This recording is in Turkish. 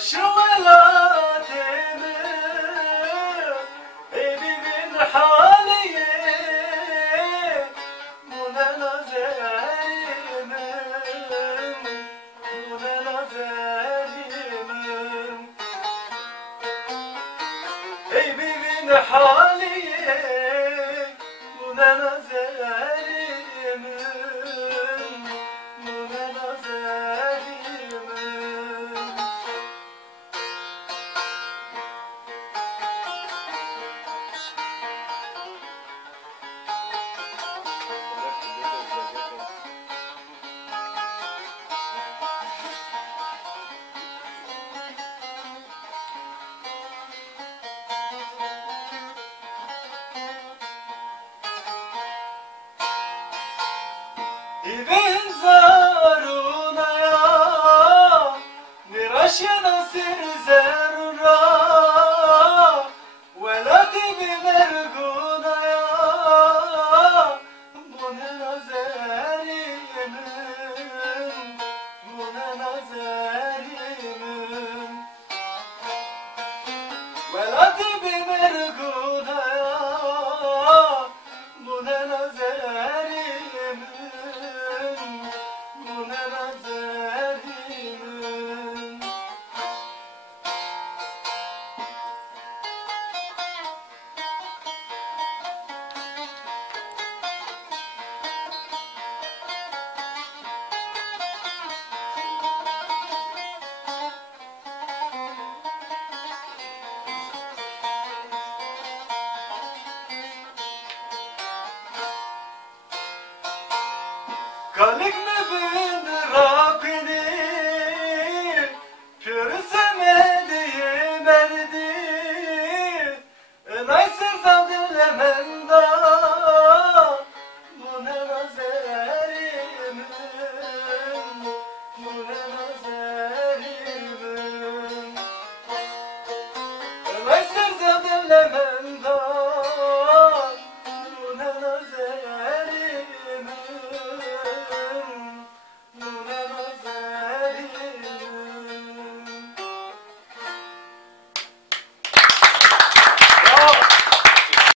Başı velatimi Evimin haliyi Bu ne nazerimin Bu ne nazerimin Evimin haliyi Bu ne nazerimin İbn zaruna Kalik me bin rapini me diye berdi Naysır zadille menda Bu ne nazerimin Bu ne nazerimin Naysır zadille menda